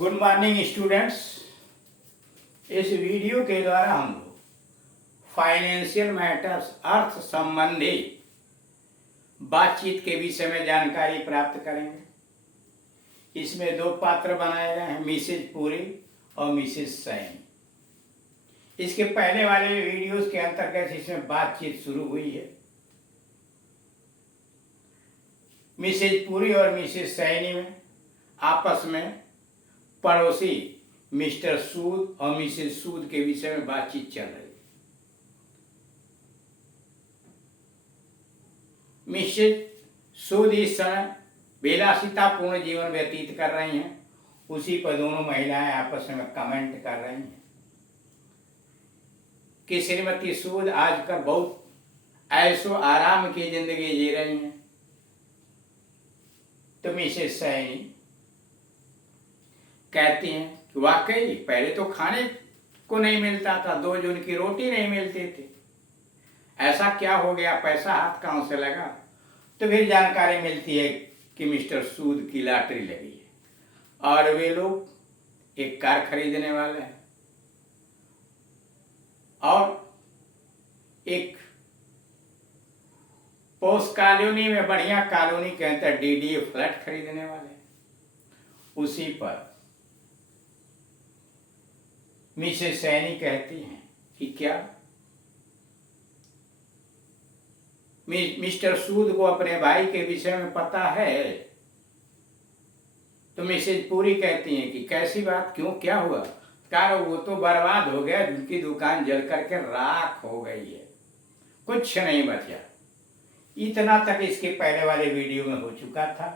Good morning students. इस video के द्वारा हम लोग फाइनेंशियल मैटर्स अर्थ संबंधी बातचीत के विषय में जानकारी प्राप्त करेंगे। इसमें दो पात्र बनाए गए हैं, मिसेज पुरी और मिसेज सैनी। इसके पहले वाले वीडियोस के अंतर्गत इसमें बातचीत शुरू हुई है। मिसेज पुरी और मिसेज सैनी में आपस में पड़ोसी मिस्टर सूद और मिसेज सूद के विषय में बातचीत चल रही है। मिसेज सूद इस समय विलासितापूर्ण जीवन व्यतीत कर रही हैं। उसी पर दोनों महिलाएं आपस में कमेंट कर रही हैं कि श्रीमती सूद आजकल बहुत ऐशो आराम की जिंदगी जी रही हैं। तो मिसेज सैनी कहती हैं कि वाकई पहले तो खाने को नहीं मिलता था, 2 जून की रोटी नहीं मिलती थी, ऐसा क्या हो गया, पैसा हाथ कहाँ से लगा। तो फिर जानकारी मिलती है कि मिस्टर सूद की लॉटरी लगी है और वे लोग एक कार खरीदने वाले हैं और एक पोस्ट कॉलोनी में, बढ़िया कॉलोनी के अंदर डीडीए फ्लैट खरीदने वाले हैं। उसी पर मिसेज सैनी कहती हैं कि क्या मिस्टर सूद को अपने भाई के विषय में पता है। तो मिसेज पूरी कहती हैं कि कैसी बात, क्यों, क्या हुआ। कारण वो तो बर्बाद हो गया, उनकी दुकान जल करके राख हो गई है, कुछ नहीं बचा। इतना तक इसके पहले वाले वीडियो में हो चुका था।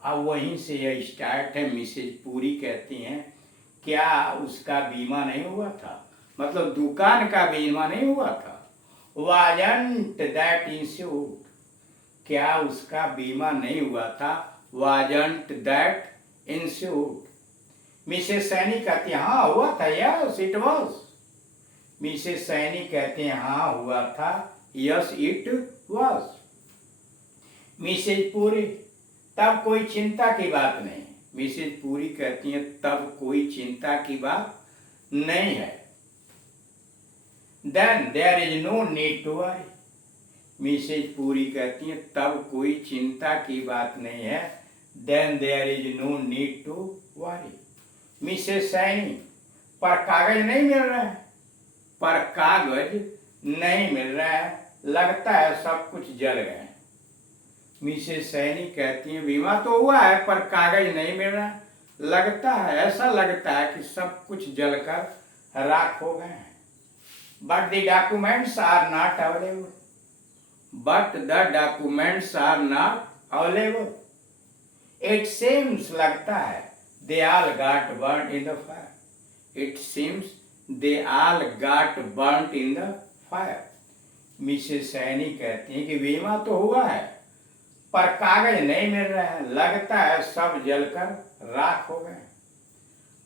अब वहीं से यह स्टार्ट है। मिसेज पूरी कहती हैं क्या उसका बीमा नहीं हुआ था, मतलब दुकान का बीमा नहीं हुआ था। वाजंट दैट इंश्योर्ड, क्या उसका बीमा नहीं हुआ था, wasn't that insured. Mrs Saini कहती है हाँ हुआ था, yes it was. Mrs Saini कहते हैं हाँ हुआ था, यस इट वॉज। मिसेज पूरी तब कोई चिंता की बात नहीं। मिसेज पूरी कहती हैं तब कोई चिंता की बात नहीं है। Then there is no need to worry। Mrs Puri कहती हैं तब कोई चिंता की बात नहीं है। Then there is no need to worry। Mrs Saini पर कागज नहीं मिल रहा है, पर कागज नहीं मिल रहा है, लगता है सब कुछ जल गए। मिसेज सैनी कहती हैं बीमा तो हुआ है पर कागज नहीं मिल रहा है, लगता है, ऐसा लगता है कि सब कुछ जलकर राख हो गए हैं। But the documents are not available, but the documents are not available. It seems, लगता है, they all got burn in the fire. It seems they all got burn in the fire. Mrs Saini कहती हैं कि बीमा तो हुआ है पर कागज नहीं मिल रहा है, लगता है सब जलकर राख हो गए।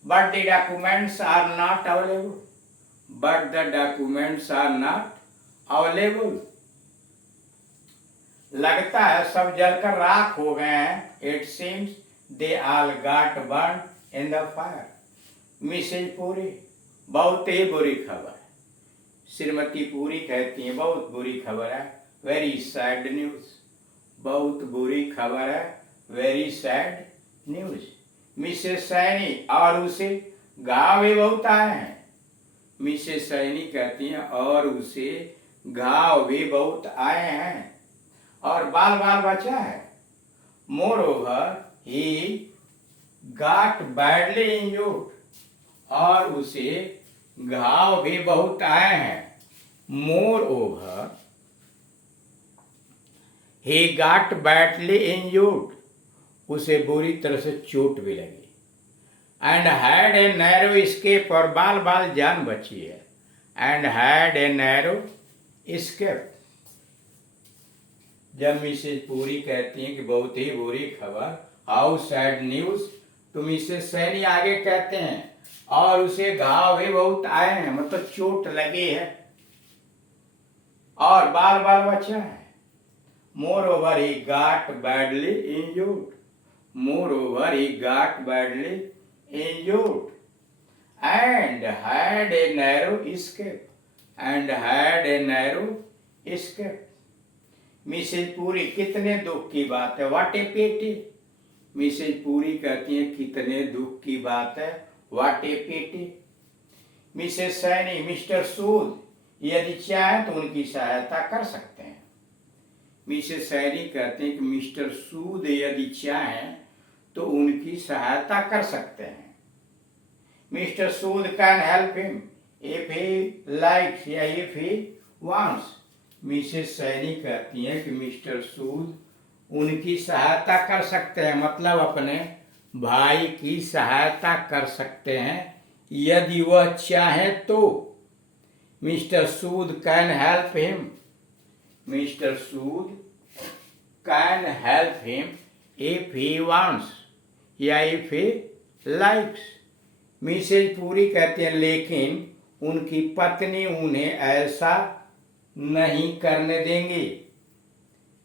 But the documents are not available, but the documents are not available. लगता है सब जलकर राख हो गए हैं। It seems they all got burn in the fire. Mrs Puri बहुत ही बुरी खबर है। श्रीमती पूरी कहती हैं बहुत बुरी खबर है, वेरी सैड न्यूज। बहुत बुरी खबर है, very sad news. Mrs Saini और उसे घाव भी बहुत आए हैं। मिसेज सैनी कहती हैं और उसे घाव भी बहुत आए हैं और बाल बाल बचा है। More over he got badly injured, और उसे घाव भी बहुत आए हैं। More over he got badly injured, उसे बुरी तरह से चोट भी लगी। and had a narrow escape, और बाल बाल जान बची है। and had a narrow escape। जब मिसेज पूरी कहती हैं कि बहुत ही बुरी खबर, हाउ सैड न्यूज, तो मिसेज सैनी आगे कहते हैं और उसे घाव भी बहुत आए हैं, मतलब चोट लगी है और बाल बाल बचा है। Moreover, he got badly injured। Moreover, he got badly injured, and had a narrow escape, and had a narrow escape. Mrs Puri, कितने दुख की बात है, what a pity. Mrs Puri कहती हैं कितने दुख की बात है, what a pity. Mrs Saini, Mr Sood यदि चाहे तो उनकी सहायता कर सकते हैं। मिसेज सैनी कहते हैं कि मिस्टर सूद यदि चाहे तो उनकी सहायता कर सकते हैं। Mr Sood can help him if he likes या if he wants. Mrs Saini कहती हैं कि मिस्टर सूद उनकी सहायता कर सकते हैं, मतलब अपने भाई की सहायता कर सकते हैं यदि वह चाहे तो। Mister Sood can help him, mister Sood can help him if he wants या इफ ही लाइक्स। मिसेज पूरी कहते हैं लेकिन उनकी पत्नी उन्हें ऐसा नहीं करने देंगी।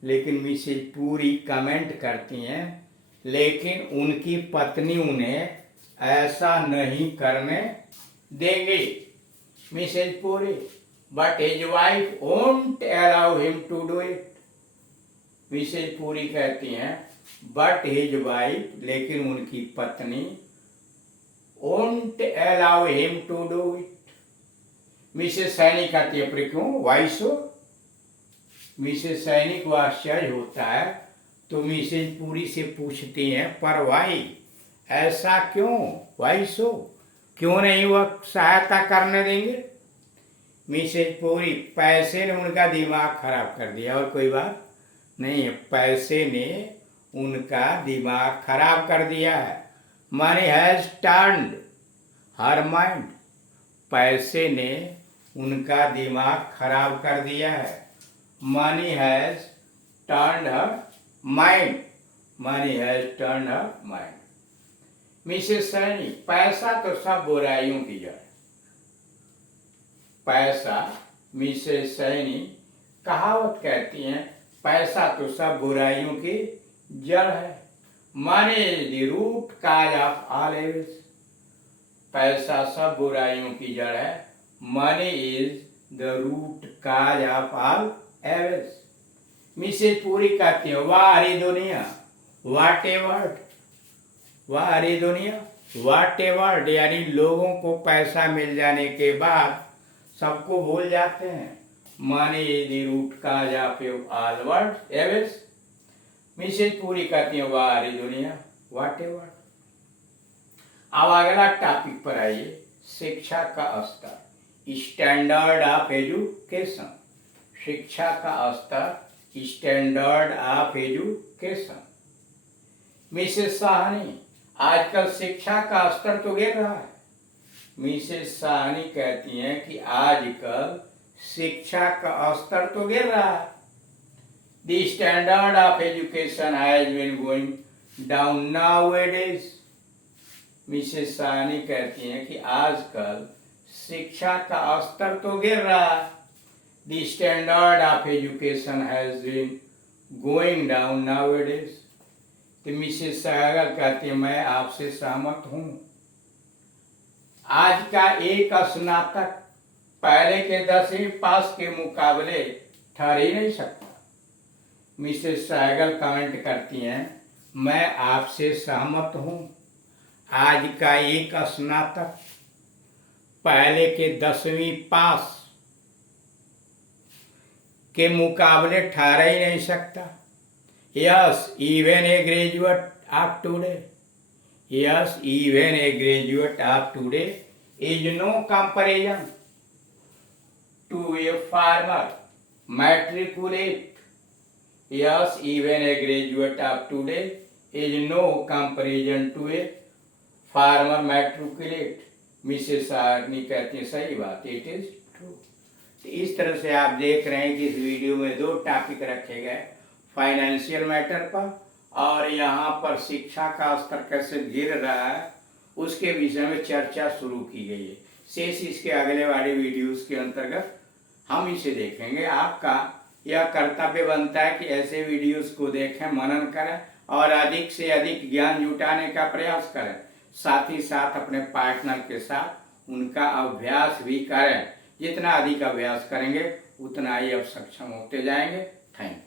लेकिन मिसेज पूरी कमेंट करती हैं लेकिन उनकी पत्नी उन्हें ऐसा नहीं करने देंगे। Mrs Puri, but his wife won't allow him to do it. Mrs Puri कहती हैं बट हिज वाइफ, लेकिन उनकी पत्नी, won't allow him to do it. Mrs Saini कहती है पर क्यों, वाई सो। मिसेज सैनी को आश्चर्य होता है तो मिसेज पूरी से पूछती हैं पर वाई, ऐसा क्यों, वाई सो, क्यों नहीं वह सहायता करने देंगे। मिसेज पूरी, पैसे ने उनका दिमाग खराब कर दिया और कोई बात नहीं है, पैसे ने उनका दिमाग खराब कर दिया है। Money has turned her mind, पैसे ने उनका दिमाग खराब कर दिया है। Money has turned her mind, money has turned her mind. Mrs Saini, पैसा तो सब बुराइयों की जड़। पैसा, मिसेज सैनी कहावत कहती हैं पैसा तो सब बुराइयों की जड़ है। Money is the root cause of all evils, पैसा सब बुराइयों की जड़ है। Money is the root cause of all evils. Mrs Puri कहती है वाह हरी दुनिया, व्हाट ए वर्ड, वाह हरी दुनिया, व्हाट ए वर्ड, यानी लोगों को पैसा मिल जाने के बाद सबको भूल जाते हैं। Money is the root cause of all word evils. Mrs Puri कहती है वाह हरी दुनिया, व्हाट ए वर्ड। अब अगला टॉपिक पर आइए, शिक्षा का स्तर, स्टैंडर्ड ऑफ एजुकेशन। शिक्षा का स्तर, standard of education. Mrs Sahni, आजकल शिक्षा का स्तर तो गिर रहा है। मिसेज साहनी कहती हैं कि आजकल शिक्षा का स्तर तो गिर रहा है। The standard of education has been going down nowadays. Mrs Sahni कहती हैं कि आजकल शिक्षा का स्तर तो गिर रहा है। The standard of education has been going down nowadays. तो मिसेज सहगल कहती है मैं आपसे सहमत हूं। आज का एक स्नातक पहले के 10वीं पास के मुकाबले ठहर ही नहीं सकता। मिसेज सहगल कमेंट करती हैं मैं आपसे सहमत हूं। आज का एक स्नातक पहले के 10वीं पास के मुकाबले ठहर ही नहीं सकता। Yes even a graduate of today, yes even a graduate of today is no comparison to a former matriculate. Yes even a graduate of today is no comparison to a former matriculate. Mrs Sarni कहती है सही बात, it is true. तो इस तरह से आप देख रहे हैं कि इस वीडियो में 2 टॉपिक रखे गए, फाइनेंशियल मैटर पर और यहाँ पर शिक्षा का स्तर कैसे गिर रहा है उसके विषय में चर्चा शुरू की गई है। शेष इसके अगले वाले वीडियोस के अंतर्गत हम इसे देखेंगे। आपका यह कर्तव्य बनता है कि ऐसे वीडियोस को देखें, मनन करें और अधिक से अधिक ज्ञान जुटाने का प्रयास करें। साथ ही साथ अपने पार्टनर के साथ उनका अभ्यास भी करें। जितना अधिक अभ्यास करेंगे उतना ही आप सक्षम होते जाएंगे। Thank you.